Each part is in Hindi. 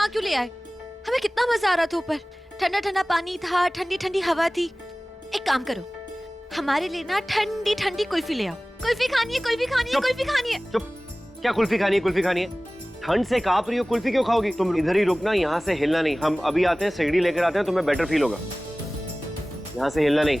यहाँ क्यों ले आए? हमें कितना मजा आ रहा था ऊपर, ठंडा ठंडा पानी था, ठंडी ठंडी हवा थी। एक काम करो, हमारे लिए ना ठंडी ठंडी कुल्फी ले आओ। कुल्फी खानी है, कुल्फी खानी है, कुल्फी खानी है। चुप, क्या कुल्फी खानी है? कुल्फी खानी है? ठंड से कांप रही हो, कुल्फी क्यों खाओगी? तुम इधर ही रुकना, यहाँ से हिलना नहीं। हम अभी आते हैं, सिगड़ी लेकर आते हैं, तुम्हें बेटर फील होगा। यहाँ से हिलना नहीं।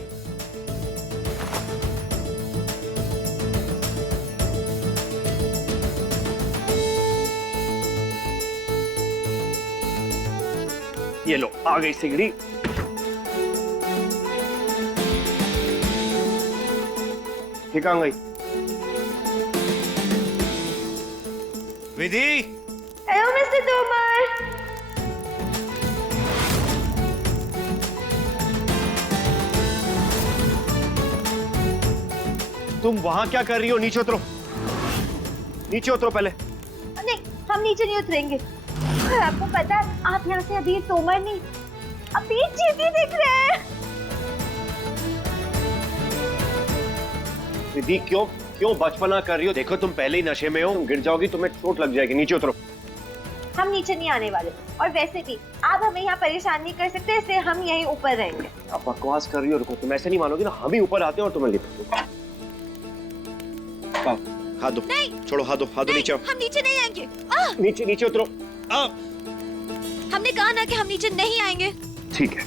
ये लो, आ गई सिगड़ी। ठीक आ गई। विधि, हेलो मिस्टर तोमर। तुम वहां क्या कर रही हो? नीचे उतरो, नीचे उतरो पहले। नहीं, हम नीचे नहीं उतरेंगे। आपको पता है, आप यहाँ से अभी तोमर नहीं, अभी चींटी दिख रहे हैं। दीदी क्यों क्यों बचपना कर रही हो? देखो तुम पहले ही नशे में हो, गिर जाओगी, तुम्हें चोट लग जाएगी। नीचे उतरो। हम नीचे नहीं आने वाले, और वैसे भी आप हमें यहाँ परेशान नहीं कर सकते, इसलिए हम यहीं ऊपर रहेंगे। आप बकवास कर रही हो। रुको, तुम ऐसे नहीं मानोगी ना। हम ही ऊपर आते हैं और तुम्हें लिपटते हैं। हाथ दो। नहीं, छोड़ो, हाथ दो, हाथ दो। नीचे आओ। हम नीचे नहीं आएंगे। नीचे नीचे उतरो। हमने कहा ना कि हम नीचे नहीं आएंगे। ठीक है,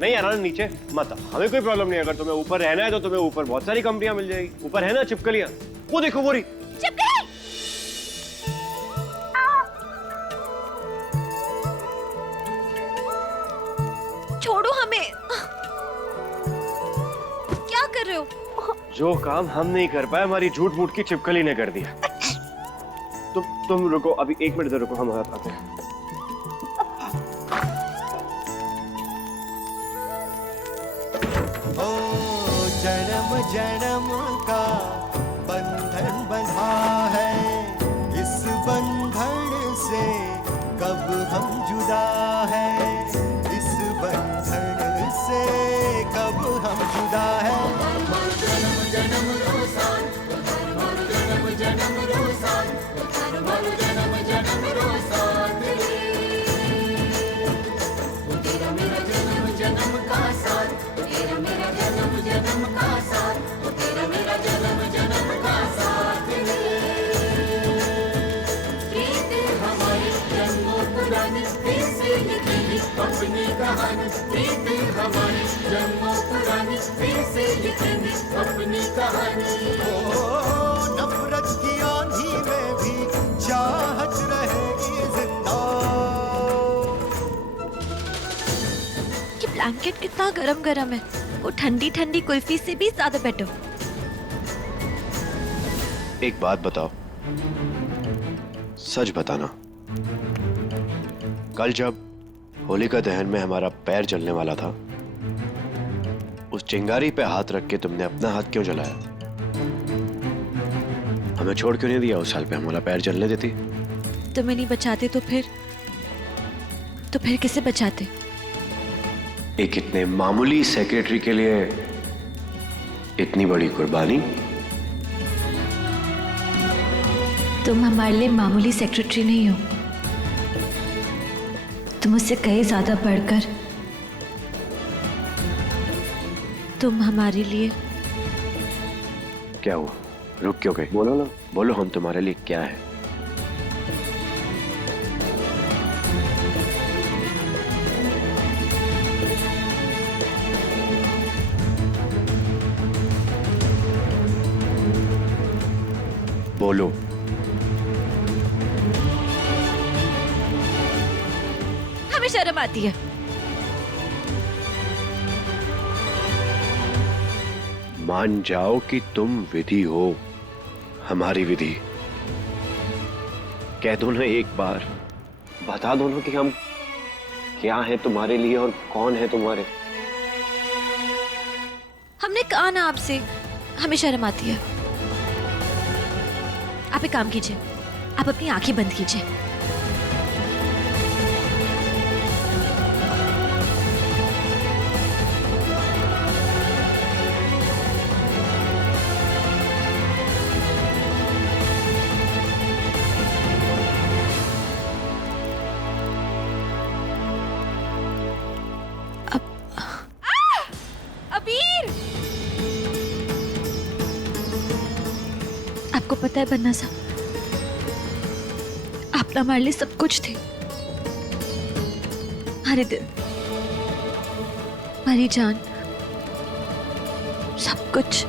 नहीं आना नीचे मत आओ, हमें कोई प्रॉब्लम नहीं। अगर तुम्हें ऊपर रहना है तो तुम्हें ऊपर बहुत सारी कंपनियां मिल जाएगी। ऊपर है ना छिपकलियां, वो देखो, वो रही चिपकली। छोड़ो हमें। क्या कर रहे हो? जो काम हम नहीं कर पाए, हमारी झूठ मूठ की छिपकली ने कर दिया। तुम रुको, अभी 1 मिनट इधर रुको, हम आते हैं। ओ जन्म जन्म का बंधन बंधा है, इस बंधन से कब हम जुदा है, इस बंधन से कब हम जुदा है। जन्म जन्म रोसान, जन्म जन्म रोसान, जन्म जन्म रोसान, तेरा मेरा जन्म जन्म का साथ, तेरा मेरा जन्म जन्म का साथ, तेरा मेरा जन्म जन्म का साथ। प्रीत हमारी जन्मों पुरानी, फिर से लिखेंगे अपनी कहानी। प्रीत हमारी जन्मों पुरानी, फिर से लिखेंगे अपनी कहानी। ओ नफरत की आंधी में भी चाहत रहेगी जिंदा। ये ब्लैंकेट कितना गरम गरम है, वो ठंडी ठंडी कुल्फी से भी ज्यादा बेटर। एक बात बताओ, सच बताना, कल जब होलिका दहन में हमारा पैर जलने वाला था, उस चिंगारी पे हाथ रख के तुमने अपना हाथ क्यों जलाया? हमें छोड़ क्यों नहीं दिया? उस साल पे हमारा पैर जलने देती। तुम्हें नहीं बचाते तो फिर किसे बचाते? एक इतने मामूली सेक्रेटरी के लिए इतनी बड़ी कुर्बानी। तुम हमारे लिए मामूली सेक्रेटरी नहीं हो, तुम उससे कहीं ज्यादा बढ़कर, तुम हमारे लिए। क्या हुआ? रुक क्यों गए? बोलो ना, बोलो, हम तुम्हारे लिए क्या है? बोलो। हमें शर्म आती है। मान जाओ कि तुम विधि हो, हमारी विधि। कह दो ना एक बार, बता दो ना कि हम क्या है तुम्हारे लिए और कौन है तुम्हारे। हमने कहा ना आपसे, हमें शर्म आती है। आप एक काम कीजिए, आप अपनी आंखें बंद कीजिए। आपको पता है बन्ना साहब, आप ना हमारे लिए सब कुछ थे, हमारे दिल, हमारी जान, सब कुछ।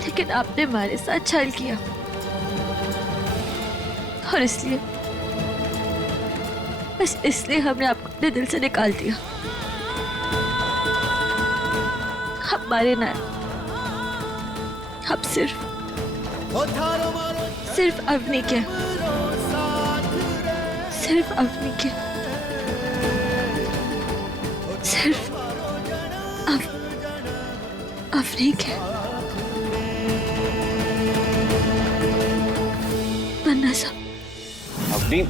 लेकिन आपने हमारे साथ छल किया और इसलिए, बस इसलिए हमने आपको अपने दिल से निकाल दिया। हमारे ना, अब सिर्फ अवनी के, सिर्फ अवनी के, सिर्फ अवनी के। बन्ना साहब। अवनी,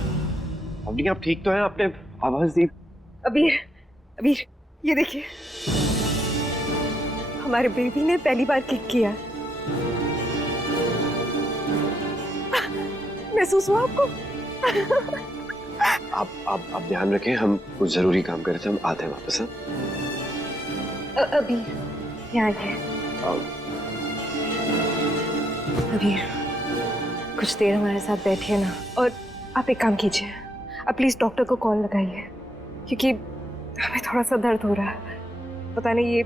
अवनी आप ठीक तो हैं? आपने आवाज दी? अबीर, अबीर, ये देखिए, हमारे बेबी ने पहली बार किक किया। महसूस हुआ आपको? आप ध्यान रखें, हम कुछ जरूरी काम कर रहे थे, हम आते हैं वापस। अबीर, यहाँ है। अबीर, कुछ देर हमारे साथ बैठिए ना, और आप एक काम कीजिए, आप प्लीज डॉक्टर को कॉल लगाइए, क्योंकि हमें थोड़ा सा दर्द हो रहा है। पता नहीं ये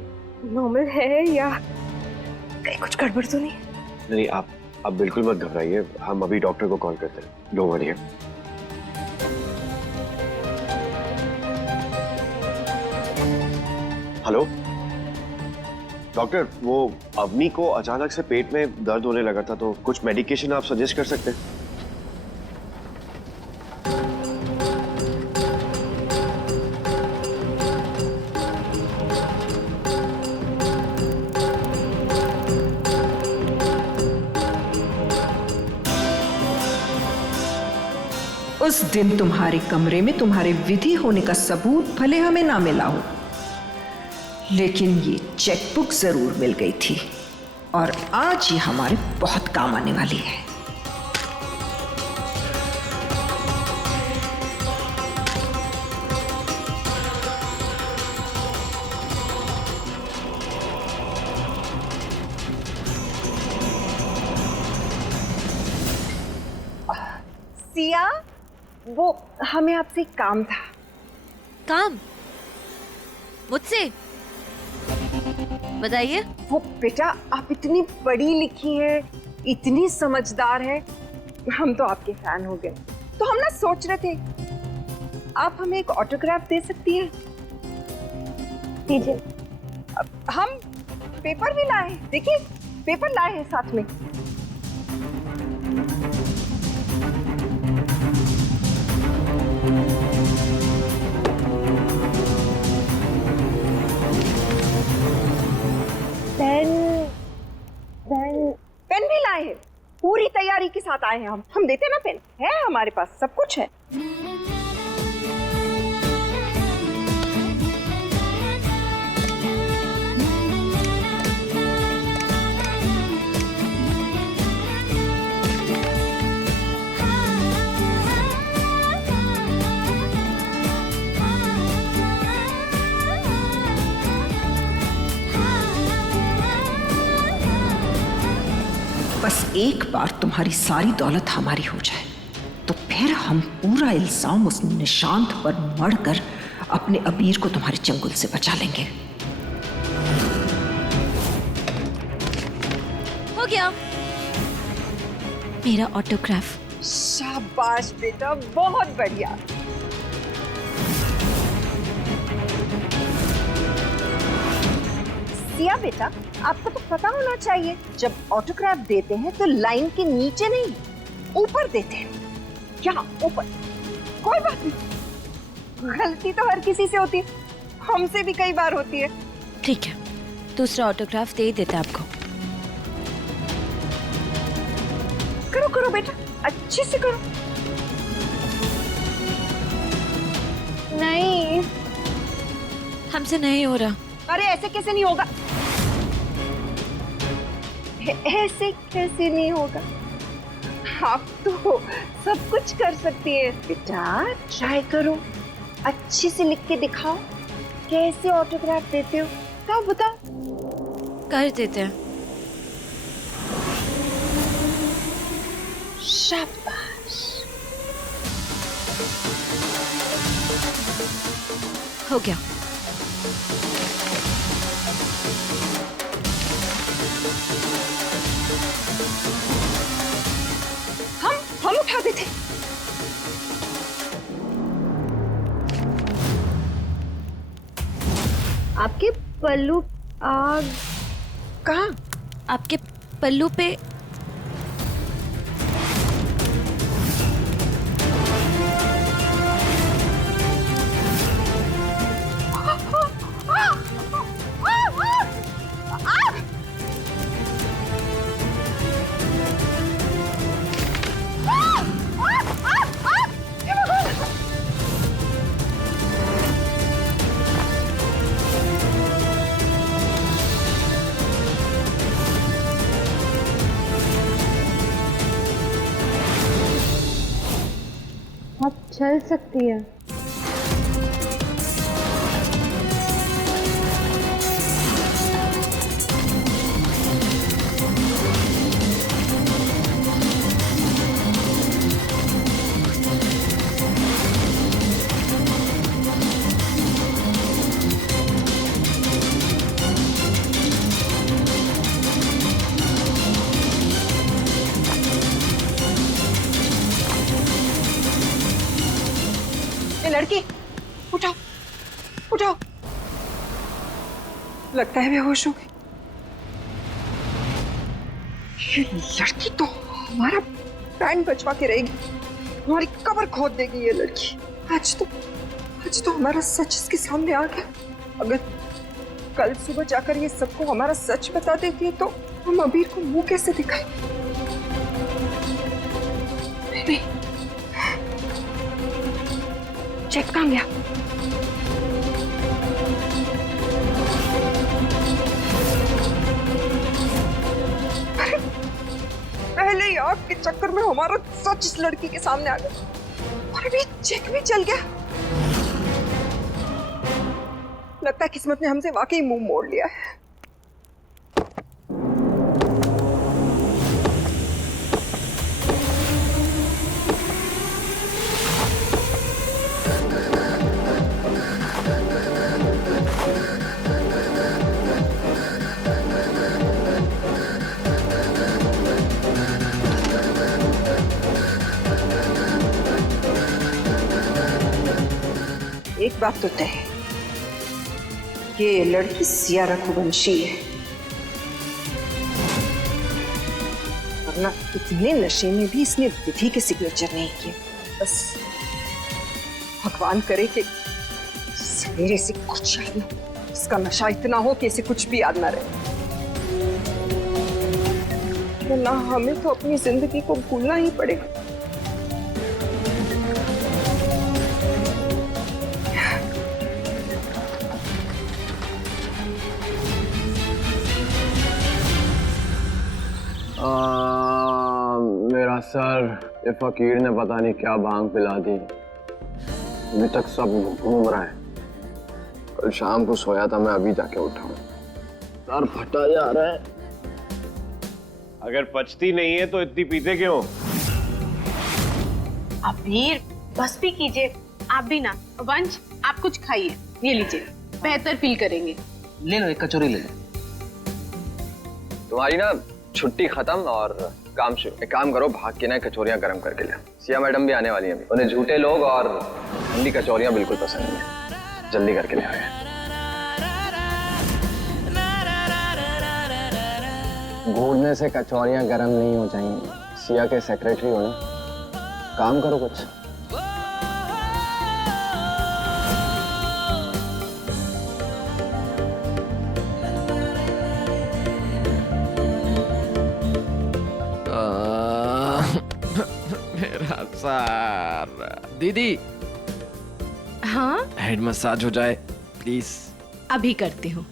नॉर्मल है या कहीं कुछ गड़बड़ तो नहीं? नहीं, आप बिल्कुल मत घबराइए, हम अभी डॉक्टर को कॉल करते हैं। Don't worry. हेलो डॉक्टर, वो अवनी को अचानक से पेट में दर्द होने लगा था, तो कुछ मेडिकेशन आप सजेस्ट कर सकते हैं? उस दिन तुम्हारे कमरे में तुम्हारे विधि होने का सबूत भले हमें ना मिला हो, लेकिन ये चेकबुक जरूर मिल गई थी, और आज ये हमारे बहुत काम आने वाली है। सिया, वो हमें आपसे एक काम था। काम? मुझसे? बताइए। वो बेटा, आप इतनी पढ़ी लिखी हैं, इतनी समझदार हैं, हम तो आपके फैन हो गए। तो हम ना सोच रहे थे, आप हमें एक ऑटोग्राफ दे सकती हैं? दीजिए। हम पेपर भी लाए हैं, देखिए पेपर लाए हैं साथ में। पेन भी लाए हैं, पूरी तैयारी के साथ आए हैं हम देते ना, पेन है हमारे पास, सब कुछ है। बस एक बार तुम्हारी सारी दौलत हमारी हो जाए, तो फिर हम पूरा इल्जाम उस निशांत पर मढ़कर अपने अबीर को तुम्हारे चंगुल से बचा लेंगे। हो गया मेरा ऑटोग्राफ। शाबाश बेटा, बहुत बढ़िया। सिया बेटा, आपको तो पता होना चाहिए, जब ऑटोग्राफ देते हैं तो लाइन के नीचे नहीं, ऊपर देते हैं। क्या ऊपर? कोई बात नहीं, गलती तो हर किसी से होती है, हमसे भी कई बार होती है। ठीक है, दूसरा ऑटोग्राफ दे ही देते आपको। करो करो बेटा, अच्छे से करो। नहीं, हमसे नहीं हो रहा। अरे ऐसे कैसे नहीं होगा? ऐसे कैसे नहीं होगा? आप तो सब कुछ कर सकती है बेटा, ट्राई करो, अच्छे से लिख के दिखाओ कैसे ऑटोग्राफ देते हो, क्या बताओ? कर देते हैं। शाबाश। हो गया। हम उठा देते। आपके पल्लू आग कहाँ? आपके पल्लू पे आप चल सकती है। ये लड़की उठाओ, उठाओ। लगता है बेहोश हो गई। ये लड़की तो हमारा बैंड बचवा के रहेगी, हमारी कब्र खोद देगी ये लड़की। आज तो हमारा सच इसके सामने आ गया। अगर कल सुबह जाकर ये सबको हमारा सच बता देती है तो हम अबीर को मुंह कैसे दिखाएं? नहीं, चेक कहाँ गया? अरे, पहले ही आपके चक्कर में हमारा सच इस लड़की के सामने आ गया और अभी चेक भी चल गया। लगता है किस्मत ने हमसे वाकई मुंह मोड़ लिया है। एक बात तो तय है, ये लड़की सिया रघुवंशी है, वरना इतने नशे में भी इसने विधि के सिग्नेचर नहीं किए। बस भगवान करे कि सवेरे से कुछ याद ना हो, इसका नशा इतना हो कि इसे कुछ भी याद ना रहे, वरना हमें तो अपनी जिंदगी को भूलना ही पड़ेगा। मेरा सर, ये फकीर ने पता नहीं क्या भांग पिला दी, अभी तक सब घूम रहा है। कल शाम को सोया था मैं, अभी जाके उठा हूँ, सर फटा जा रहा है। अगर पचती नहीं है तो इतनी पीते क्यों? अबीर बस भी कीजिए, आप भी ना। वंश, आप कुछ खाइए, ये लीजिए, बेहतर फील करेंगे। ले लो, एक कचौरी ले लो। तुम्हारी ना छुट्टी खत्म और काम शुरू। एक काम करो, भाग के ना कचौरियां गर्म करके ले। सिया मैडम भी आने वाली हैं, उन्हें झूठे लोग और ठंडी कचौरियां बिल्कुल पसंद नहीं है। जल्दी करके ले आए। भूलने से कचौरियां गर्म नहीं हो जाएंगी। सिया के सेक्रेटरी हो ना, काम करो कुछ। मेरा सर। दीदी, हाँ, हेड मसाज हो जाए प्लीज। अभी करती हूँ।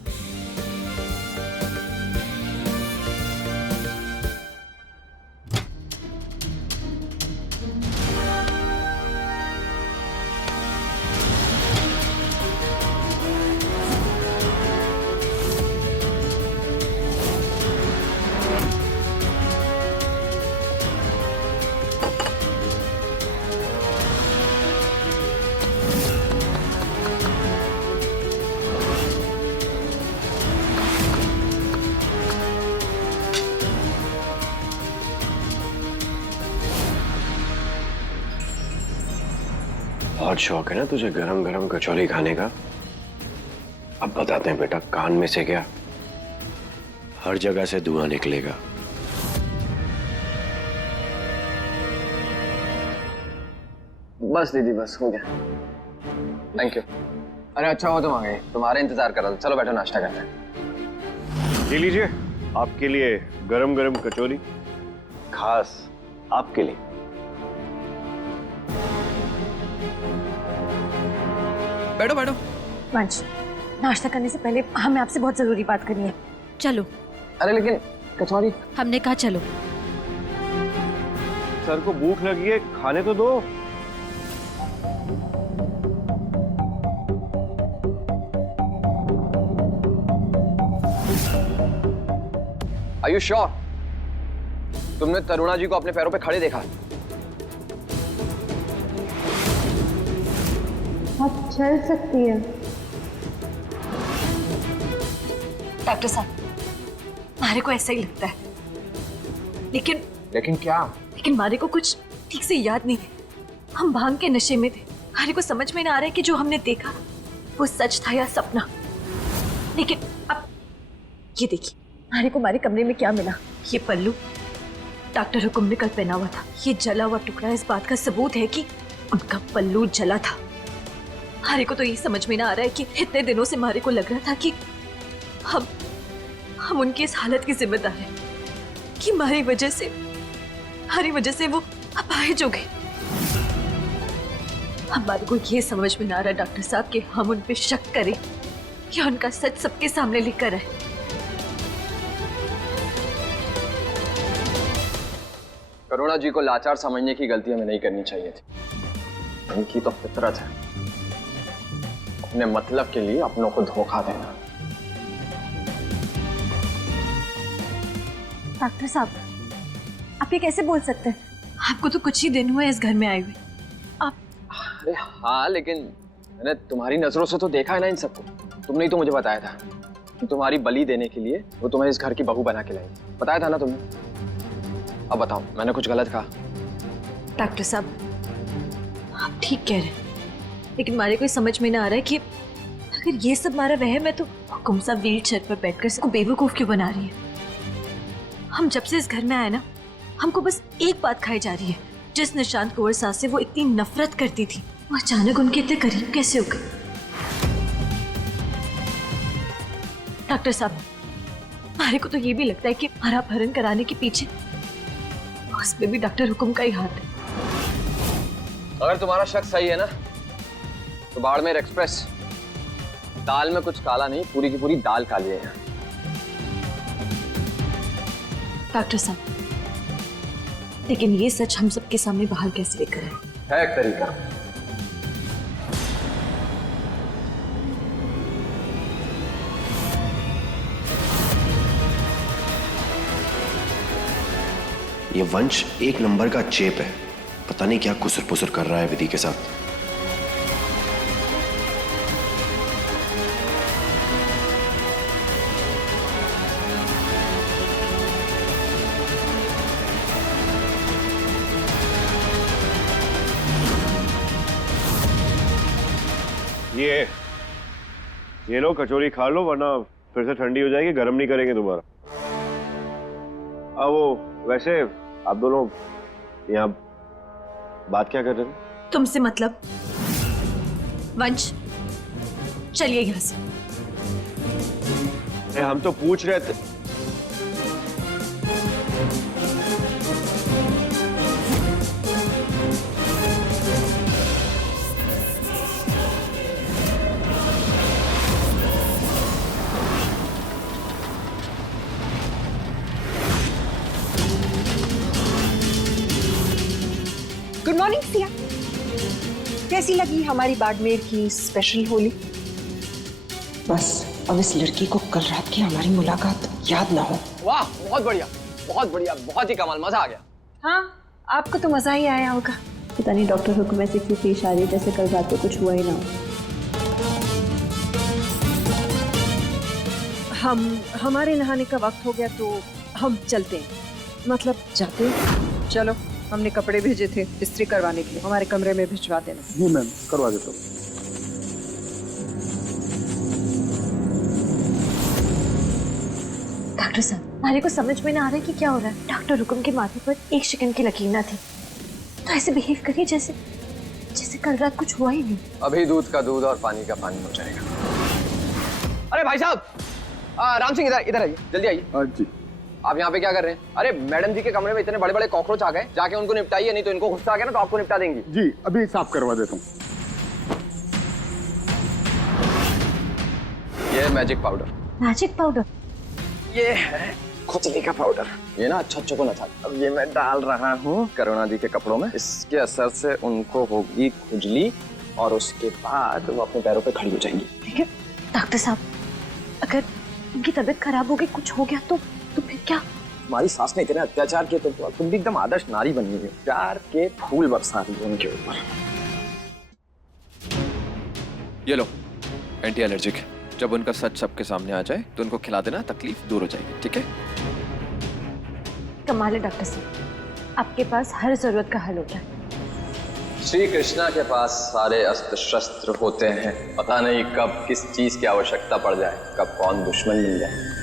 बहुत शौक है ना तुझे गरम गरम कचौरी खाने का। अब बताते हैं बेटा, कान में से क्या, हर जगह से धुआं निकलेगा। बस दीदी, बस हो गया। Thank you. अरे अच्छा हो तुम आ गए, तुम्हारा इंतजार कर रहा था। चलो बैठो, नाश्ता करते हैं। ले लीजिए, आपके लिए गरम गरम कचौरी, खास आपके लिए। बैठो बैठो। वंश, नाश्ता करने से पहले हमें आपसे बहुत जरूरी बात करनी है। चलो। अरे लेकिन कचौरी। हमने कहा चलो। सर को भूख लगी है, खाने तो दो। Are you sure? तुमने तरुणा जी को अपने पैरों पे खड़े देखा? आप चल सकती है। डॉक्टर साहब, मारे को ऐसा ही लगता है, लेकिन क्या? लेकिन मारे को कुछ ठीक से याद नहीं है। हम भांग के नशे में थे। मारे को समझ में ना आ रहा है कि जो हमने देखा वो सच था या सपना। लेकिन अब ये देखिए, मारे को हमारे कमरे में क्या मिला। ये पल्लू डॉक्टर हुकुम ने कल पहना हुआ था। ये जला हुआ टुकड़ा इस बात का सबूत है कि उनका पल्लू जला था। मारे को तो ये समझ में ना आ रहा है कि इतने दिनों से मारे को लग रहा था कि हम उनकी इस हालत की जिम्मेदार हैं, कि हमारी वजह से वो अपाहिज हो गए। हमारे को ये समझ में ना आ रहा डॉक्टर साहब कि हम उन पे शक करें या उनका सच सबके सामने लिख कर आए। करुणा जी को लाचार समझने की गलती हमें नहीं करनी चाहिए थी। इनकी तो फितरत है अपने मतलब के लिए अपनों को धोखा देना। डॉक्टर साहब, आप ये कैसे बोल सकते हैं? आपको तो कुछ ही दिन हुए इस घर में आए हुए। आप अरे हाँ, लेकिन मैंने तुम्हारी नजरों से तो देखा है ना इन सबको। तुमने ही तो मुझे बताया था कि तुम्हारी बलि देने के लिए वो तुम्हें इस घर की बहू बना के लाई। बताया था ना तुमने। अब बताओ, मैंने कुछ गलत कहा? डॉक्टर साहब, आप ठीक कह रहे हैं, लेकिन हमारे को समझ में ना आ रहा है कि अगर ये सब हमारा वहम है तो हुकुम साहब व्हील चेयर पर बैठकर इसको बेवकूफ क्यों बना रही है। हम जब से इस घर में आए ना, हमको बस एक बात खाई जा रही है। जिस निशांत कुंवर साहब से वो इतनी नफरत करती थी, वो अचानक उनके इतने करीब कैसे हो गए। डॉक्टर साहब, हमारे को तो ये भी लगता है कि हमारा अपहरण कराने के पीछे उसमें भी डॉक्टर हुकुम का ही हाथ है। अगर तुम्हारा शक सही है ना, तो बाड़मेर एक्सप्रेस दाल में कुछ काला नहीं, पूरी की पूरी दाल काली है यहाँ। डॉक्टर साहब, लेकिन ये सच हम सबके सामने बाहर कैसे लेकर आए? है एक तरीका। ये वंश एक नंबर का चेप है। पता नहीं क्या कुसुर पुसुर कर रहा है विधि के साथ। ये लो कचौरी खा लो, वरना फिर से ठंडी हो जाएगी, गर्म नहीं करेंगे दोबारा। अब वो वैसे आप दोनों यहाँ बात क्या कर रहे थे? तुमसे मतलब? वंश, चलिए यहाँ से। हम तो पूछ रहे थे। गुड मॉर्निंग सिया, कैसी लगी हमारी बाड़मेर की स्पेशल होली? बस अब इस लड़की को कल रात की हमारी मुलाकात याद ना हो। वाह, बहुत बढ़िया, बहुत बढ़िया, बहुत ही कमाल, मजा आ गया। हाँ, आपको तो मजा ही आया होगा। पता नहीं डॉक्टर हुक्म ऐसे क्यों पेश आ रही है जैसे कल रात को कुछ हुआ ही ना हो। हमारे नहाने का वक्त हो गया तो हम चलते हैं, मतलब जाते हैं। चलो हमने कपड़े भेजे थे इस्त्री करवाने के लिए, हमारे कमरे में भिजवा देना। जी मैम, करवा देता हूँ। डॉक्टर साहब, हमारे को समझ में ना आ रहा है कि क्या हो रहा है। डॉक्टर हुकुम के माथे पर एक सेकंड की लकीर ना थी, तो ऐसे बिहेव करिए जैसे जैसे कल रात कुछ हुआ ही नहीं। अभी दूध का दूध और पानी का पानी हो जाएगा। अरे भाई साहब, राम सिंह इधर इधर आइए, जल्दी आइए। हाँ जी। आप यहाँ पे क्या कर रहे हैं? अरे मैडम जी के कमरे में इतने बड़े बड़े कॉकरोच आ गए, जाके उनको निपटाइए, नहीं तो इनको गुस्सा आ गया ना तो आपको निपटा देंगी। जी अभी साफ करवा देता हूँ। ये मैजिक पाउडर। Magic powder? ये है खुजली का पाउडर। ये ना अच्छा को ना था। अब ये मैं डाल रहा हूँ करुणा दी के कपड़ों में। इसके असर से उनको होगी खुजली और उसके बाद वो अपने पैरों पे खड़ी हो जाएंगी। लेकिन डॉक्टर साहब, अगर उनकी तबीयत खराब हो गई, कुछ हो गया तो फिर क्या? हमारी सास ने इतने अत्याचार किए तो तुम भी एकदम आदर्श नारी बनी हुई हो। प्यार के फूल बरसा रही हो उनके ऊपर। ये लो, एंटी एलर्जिक। जब उनका सच सबके सामने आ जाए तो उनको खिला देना, तकलीफ दूर हो जाएगी, ठीक है? कमाल है डॉक्टर साहब, आपके पास हर जरूरत का हल होता है। श्री कृष्णा के पास सारे अस्त्र शस्त्र होते हैं। पता नहीं कब किस चीज की आवश्यकता पड़ जाए, कब कौन दुश्मन मिल जाए।